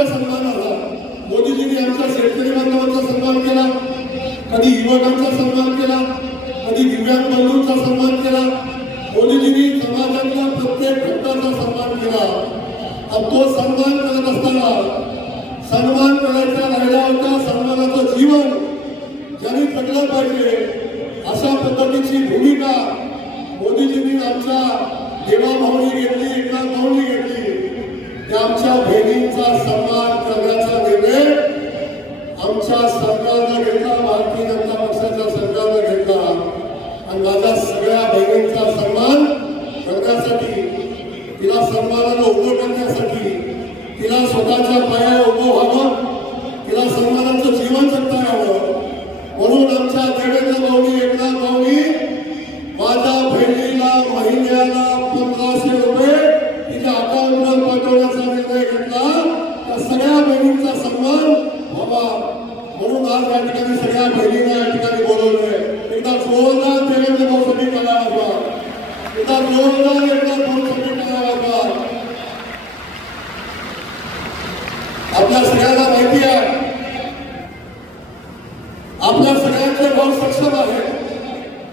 शेतकऱ्याचा सन्मान झाला मोदीजींनी आमच्या शेतकरी बांधवांचा सन्मान केला. कधी युवकांचा सन्मान केला. कधी दिव्यांग बंधूंचा सन्मान केला. मोदीजींनी समाजातल्या प्रत्येक घटकाचा सन्मान केला. अब तो सन्मान करत असताना सन्मान करायचा राहिला होता. सन्मानाचं जीवन ज्यांनी जगलं पाहिजे अशा पद्धतीची भूमिका मोदीजींनी आमच्या देवाभावनी घेतली एका भावनी घेतली. आमच्या बहिणींचा सन्मान करण्याचा निर्णय आमच्या सरकारनं घेतला भारतीय जनता पक्षाच्या सरकारनं घेतला. आणि माझ्या सगळ्या बहिणींचा सन्मान करण्यासाठी तिला सन्मानानं उभं करण्यासाठी तिला स्वतःच्या पायाला उभं व्हावं भाव सक्षम आहे.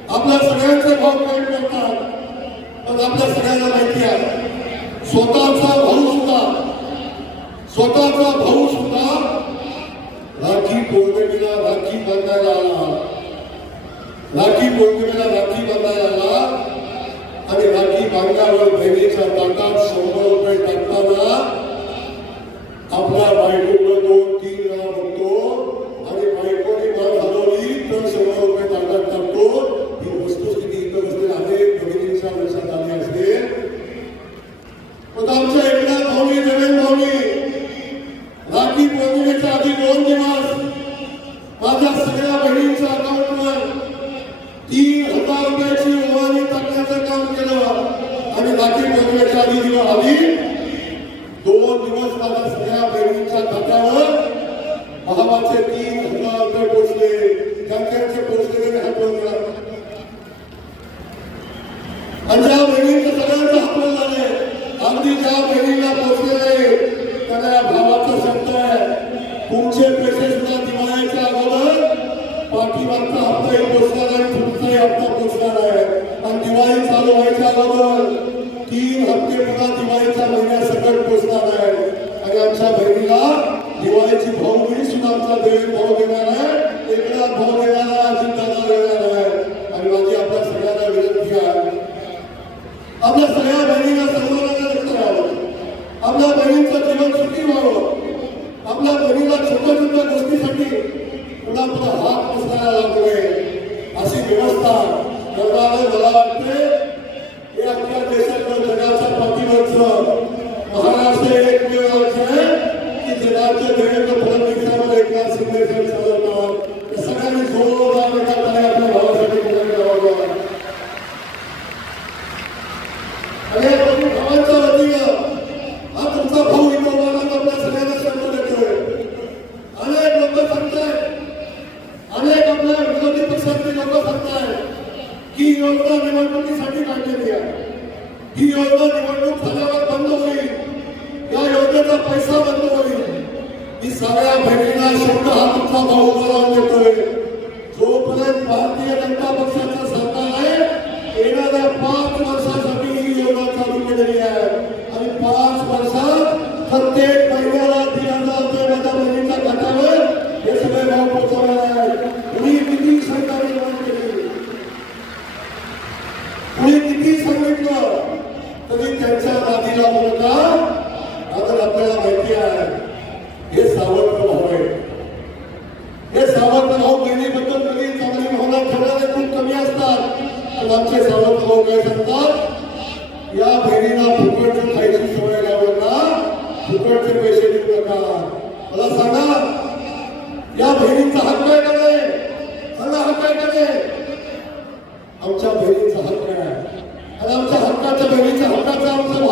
आपल्या सगळ्यांचे भाव पेट करतात पण आपल्या सगळ्यांना माहिती आहे स्वतःचा भाऊ सुद्धा स्वतःचा भाऊ सुद्धा राखी पौर्णिमेला राखी बांधायला आला. राखी पौर्णिमेला राखी बांधायला आला आणि राखी बांधल्यावर बहिणीच्या ताटात शंभर रुपये टाकताना आपला बायडू जवळजवळ तीन हप्ते पुन्हा दिवाळीचा महिना सकट पोचणार आहे. आणि आमच्या बहिणीला दिवाळीची भाऊबीज सुद्धा आमचा बहीण भाऊ देणार आहे. एकदा भाऊ देणार आहे अजिंताला देणार आहे. आणि माझी आपल्या सगळ्यांना विनंती आहे. आपल्या सगळ्या बहिणीला सन्मानाला करावं. आपल्या बहिणीचं जीवन ಹತ್ತೇ केलेला आहे आमच्या हक्काचा बहिणीचा हक्काचा आमचा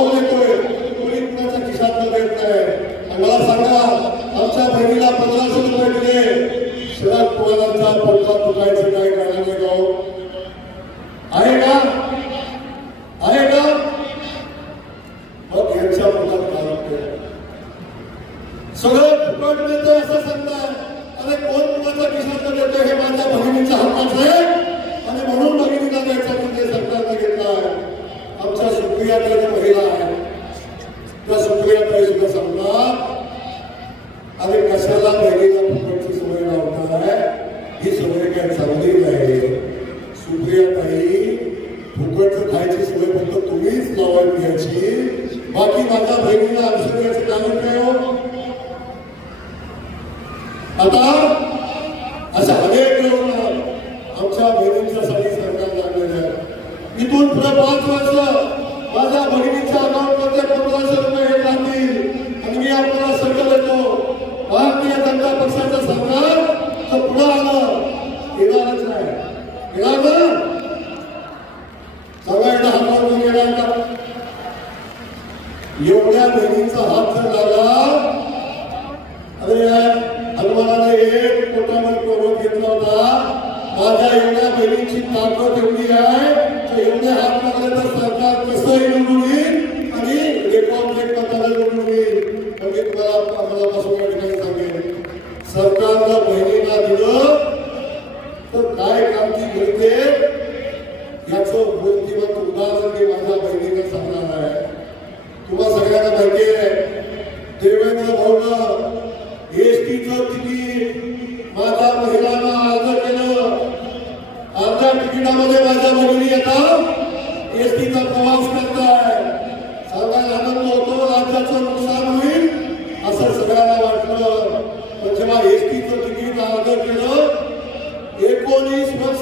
कोण्या बहिणीचा हात जर लागला अरे या हनुमानाने एक पोटामध्ये करून घेतला होता. माझ्या एवढ्या बहिणीची ताकद ठेवली आहे एवढ्या हात लागले तर सरकार कसं येऊन माझ्या मुली येतात एसटीचा प्रवास करताय. सर्वांना आनंद होतो राज्याचं नुकसान होईल असं सगळ्यांना वाटलं पण जेव्हा एसटीचं तिकीट ऑर्डर केलं एकोणीस वर्ष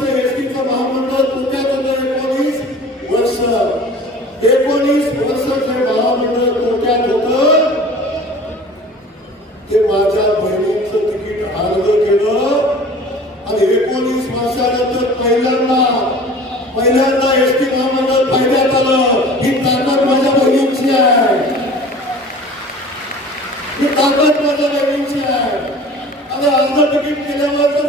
అందరికీ పిల్లవాడు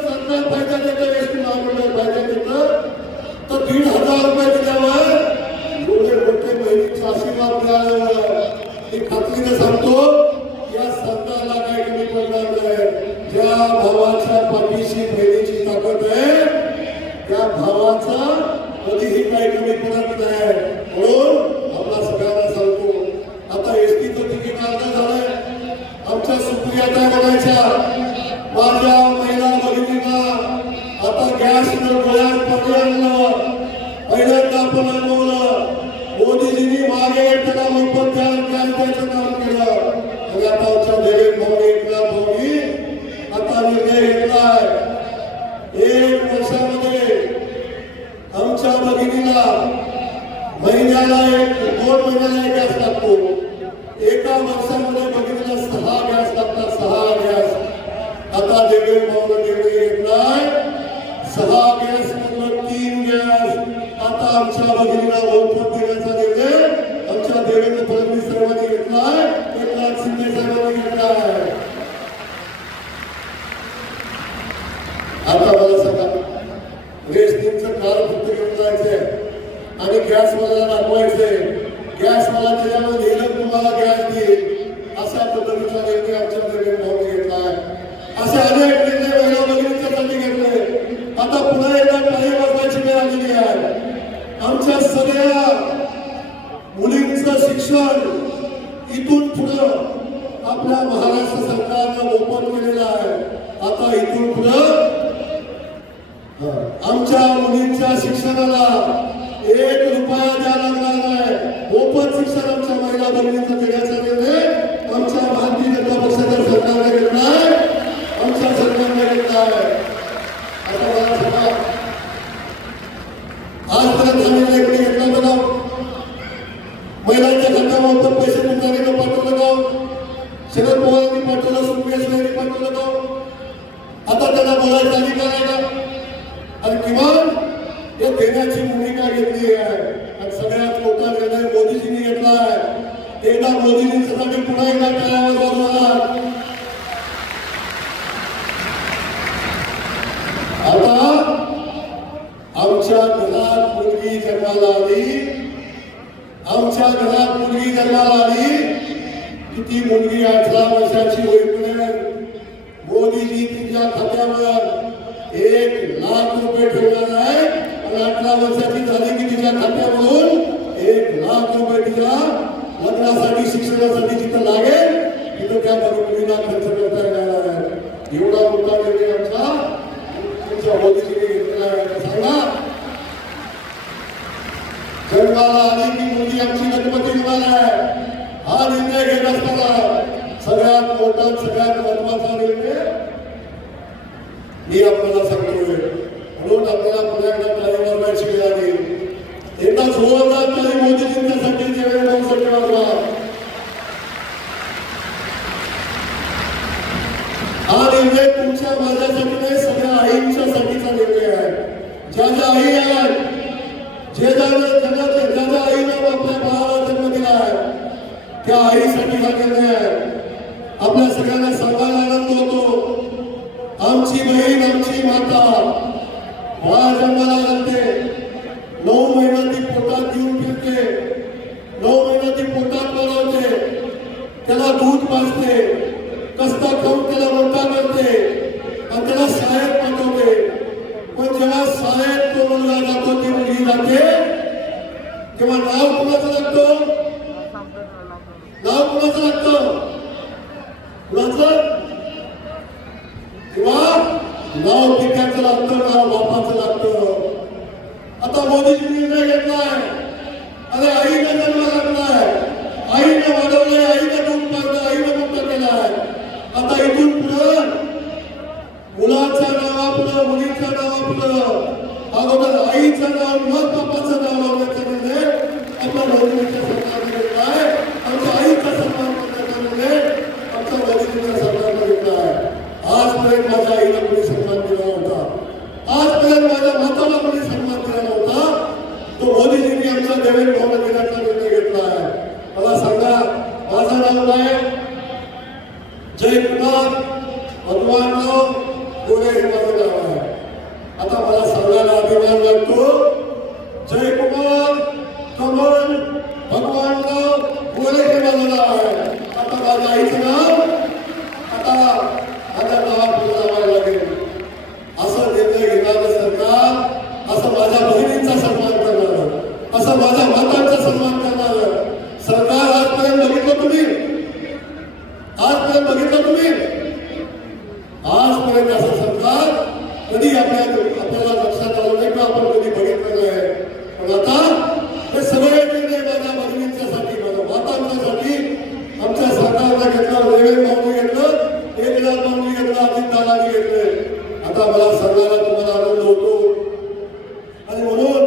दारू फुट्टी घेऊन जायचे. आणि मला दाखवायचे गॅसवाला त्याच्यामध्ये येईल तुम्हाला गॅस देईल. अशा पद्धतीचा निर्णय आमच्या निर्णय भाऊने घेतला असे अनेक निर्णय महिला भगिनींच्यासाठी घेतले. आता पुन्हा एकदा काही वर्षाची वेळ आलेली आहे. आमच्या सगळ्या मुलींचं शिक्षण इथून पुढं आपल्या महाराष्ट्र सरकारनं शिक्षणाला एक रुपया द्यायला लागणार नाही ओपन शिक्षण आमच्या महिला भगिनीचं देण्याचं वर्षात मुलगी जन्माला आली की मुलगी अठरा वर्षाची होईल मोदीजी तिच्या खात्यावर एक लाख रुपये ठेवणार आहे. आणि अठरा वर्षाची झाली की तिच्या खात्यावरून एक लाख रुपये तिच्या लग्नासाठी शिक्षणासाठी जिथं लागेल. तिथं त्या मुलीला खर्च करता येणार आहे. एवढा मोठा सगळ्यात महत्त्वाचा निर्णय मी आपल्याला सांगतोय. म्हणून आपल्याला पुन्हा एकदा टाळीवर वाजवायची वेळ आली एकदा जोरदार टाळी मोदीजींच्यासाठी देवेंद्र भाऊसाठी वाजवा हा निर्णय तुमच्या माझ्यासाठी नाही सगळ्या आईंच्यासाठीचा निर्णय आहे. ज्या ज्या आई आहेत जे ज्या ज्या आईला आपल्या बाळाला जन्म दिला आहे त्या आईसाठी हा निर्णय आहे. आपल्या सगळ्यांना सांगायला आनंद होतो. आमची बहीण आमची माता बाळा जन्माला घालते नऊ महिना ती पोटात घेऊन फिरते. नऊ महिना ती पोटात बनवते त्याला दूध पाजते. आपल्या मोदींच्या सरकारने घेतलाय आमच्या आईचा सन्मान करण्याचा निर्णय आमच्या मोदींच्या सरकारने घेतलाय आजपर्यंत माझ्या आईला कोणी सन्मान दिला नव्हता आजपर्यंत माझ्या माताला कोणी सन्मान दिला नव्हता तो मोदीजींनी आमच्या देवेंद्र भाऊला देण्याचा निर्णय घेतला आहे मला सांगा माझं नाव काय जय कुमार भगवानराव गोरे हे माझं नाव आहे आता मला सांगायला अभिमान वाटतो जय कुमार कमल भगवानराव गोरे हे माझं नाव आहे आता माझ्या आईचं नाव आता माझ्या नावापुढे लावायला लागेल असं निर्णय घेणारं सरकार असं माझ्या बहिणींचा सन्मान करणार असं माझ्या मातांचा सन्मान करणार सरकार आजपर्यंत बघितलं तुम्ही आजपर्यंत बघितलं तुम्ही आजपर्यंत असं सरकार कधी आपल्या आपल्याला लक्षात आलं नाही किंवा आपण कधी बघितलं नाही पण आता हे सगळे निर्णय माझ्या बहिणींच्यासाठी माझ्या मातांच्यासाठी आमच्या सरकारनं घेतलं देवेंद्र भाऊने घेतलं एकनाथ भाऊने घेतलं अजित दादाने घेतलं आता मला सांगायला तुम्हाला आनंद होतो आणि म्हणून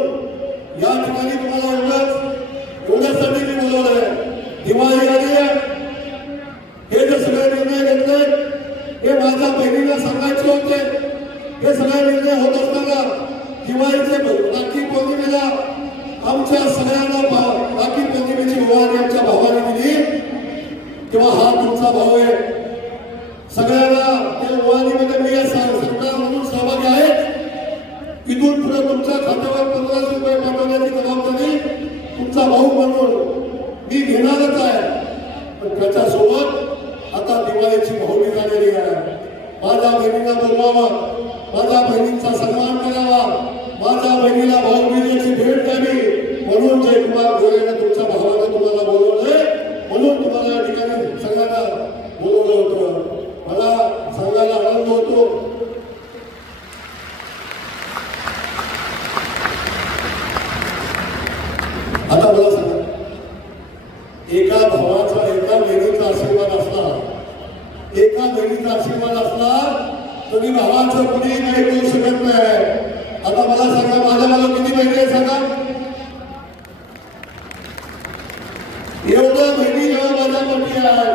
या ठिकाणी तुम्हाला एवढंच एवढ्यासाठी मी बोलवलंय दिवाळी आली आहे हे जे सगळे निर्णय घेतले हे माझ्या बहिणीला सांगायचे होते हे निर्णय होत असताना दिवाळीचे राखी पौर्णिमेला आमच्या सगळ्यांना राखी पौर्णिमेची ओवाळणी आमच्या भावाने दिली. तेव्हा हा तुमचा भाऊ आहे. सगळ्यांना त्या ओवाळणीमध्ये मी या सरकार म्हणून सहभागी आहे. इथून पुढे तुमच्या खात्यावर पंधराशे रुपये पाठवण्याची जबाबदारी तुमचा भाऊ म्हणून मी घेणारच आहे. पण त्याच्यासोबत आता दिवाळीची भावनी झालेली आहे. माझ्या बहिणीला बोलवावं. माझ्या बहिणींचा सन्मान करावा. माझ्या बहिणीला भाऊबीजेची भेट द्यावी. म्हणून जयकुमार गोरेने तुमच्या भावाने तुम्हाला बोलवलंय. म्हणून तुम्हाला या ठिकाणी सगळ्यांना बोलवलं होतं मला सांगायला आनंद होतो आता मला सांगा एका भावाचा एका बहिणीचा आशीर्वाद असला एका बहिणीचा आशीर्वाद असला तरी भावाचं कुणी काही करू शकत नाही आता मला सांगा माझ्या मला किती बहिणी आहे सांगा एवढं बहिणी जेव्हा माझ्या मोठी आहे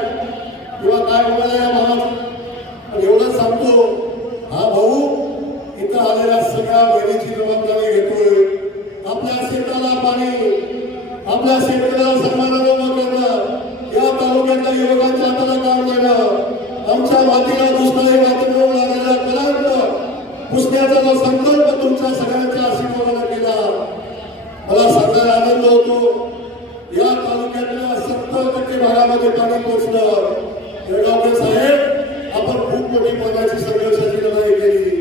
किंवा काय बोलायला या भावाचं पण एवढं सांगतो हा भाऊ इथं आलेल्या सगळ्या बहिणीची जबाबदारी घेतोय. आपल्या शेताला पाणी आपल्या शेतकऱ्याला सन्मानानं उभं करणं या तालुक्यातल्या युवकांच्या हाताला काम देणं आमच्या मातीला दुसरा मातीमुळे लागलेला कलांत पुसण्याचा जो संकल्प तुमच्या सगळ्यांच्या आशीर्वादाने केला. मला सांगायला आनंद होतो. या तालुक्यातल्या सत्तर टक्के भागामध्ये पाणी पोचलं साहेब आपण खूप मोठी पाण्याची संघर्षाची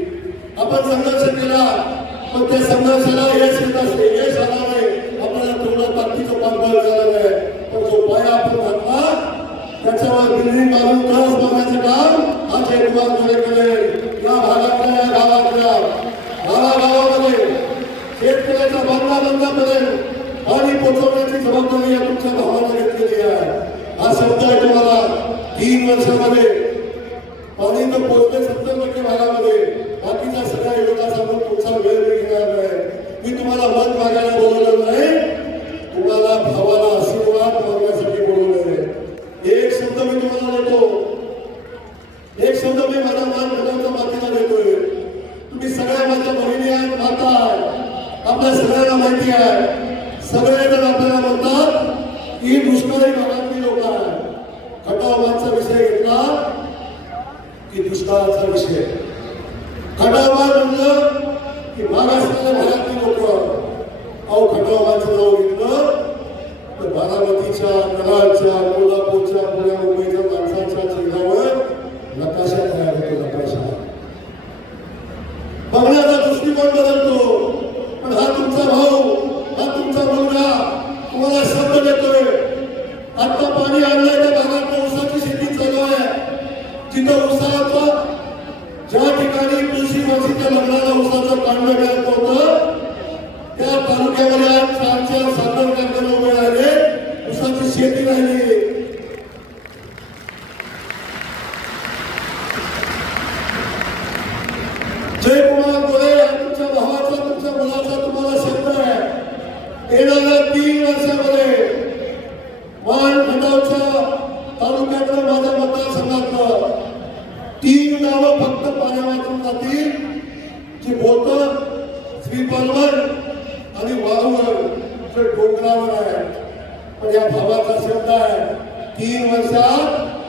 आपण संघर्ष केला पण त्या संघर्षाला यश येत असते. यश आला नाही. आपल्याला थोडा ताकदीचा पाठबळ झाला नाही. पण जो पाय आपण घातला त्याच्यावर बिल्डिंग मारून कळस मारण्याचे काम आज एक कुमार केले या भागातल्या या गावातल्या गावागावामध्ये शेतकऱ्याच्या बांधा बंधामध्ये पाणी पोचवण्याची जबाबदारी या तुमच्या भावाने घेतलेली आहे. हा शब्द आहे तुम्हाला. तीन वर्षामध्ये पाणी तर पोचते सत्तर टक्के भागामध्ये सगळ्या योगाचा वेळ घेणार नाही मी तुम्हाला मत मागायला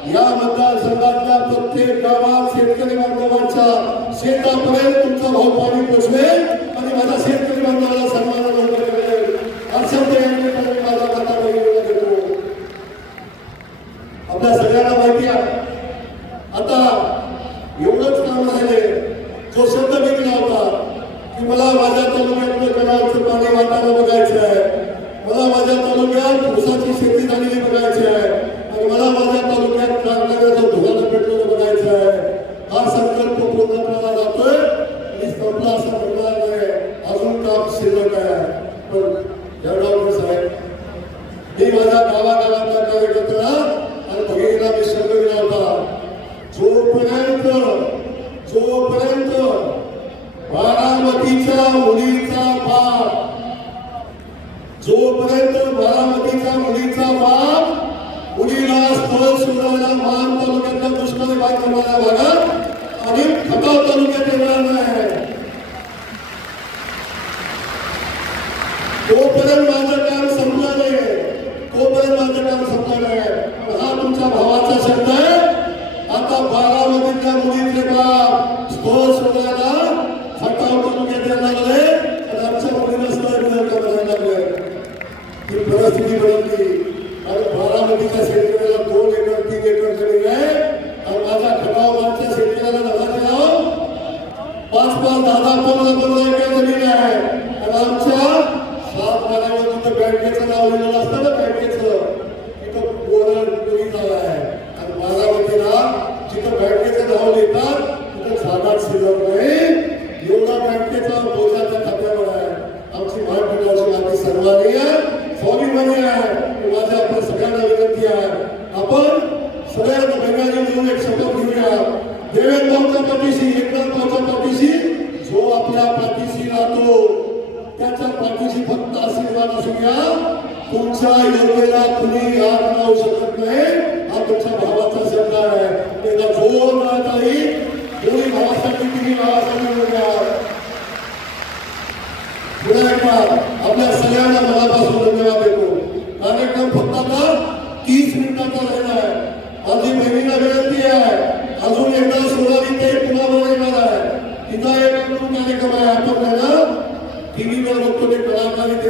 या मतदारसंघातल्या प्रत्येक गावात शेतकरी बांधवांच्या शेतापर्यंत तुमचा भाऊ पाणी पोचवेल आणि माझा शेतकरी बांधवाला सन्मान आपण सगळ्यांना वेगळ्याने मिळून एक शपथ घेऊया देवेंद्रचा पाठीशी एकनाथांच्या पाठीशी जो आपल्या पाठीशी राहतो त्याच्या पाठीशी फक्त आशीर्वाद असू द्या. तुमच्या योजनेला कुणी हात लावू शकत नाही. हा तुमच्या भावाचा सरकार आहे. त्याचा जो मिळत आहे. कोणी भावासाठी तुम्ही भावासाठी मिळणार आपल्या सगळ्यांना मनापासून तिचा एक कार्यक्रम आहे आठवड्याला टीव्हीवर बघतो ते कलाकारित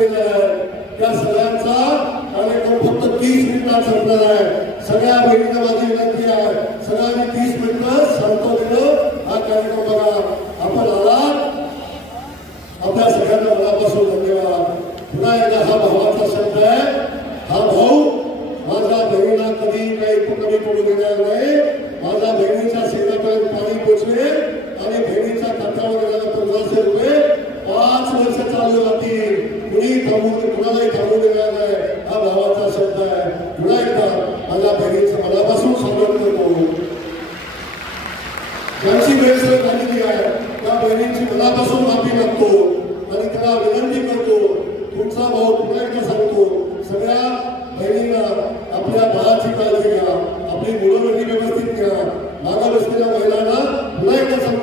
त्या सगळ्यांचा कार्यक्रम फक्त तीस मिनिटात आहे सगळ्या बहिणीला माझी विनंती आहे अशी गैरसोय झालेली आहे. त्या बहिणींची मनापासून माफी मागतो आणि त्याला विनंती करतो तुमचा भाऊ तुला एकदा सांगतो सगळ्या बहिणींना आपल्या बाळाची काळजी घ्या आपली मुलं व्यवस्थित घ्या. मागा बसलेल्या महिलांना पुन्हा एकदा सांगतो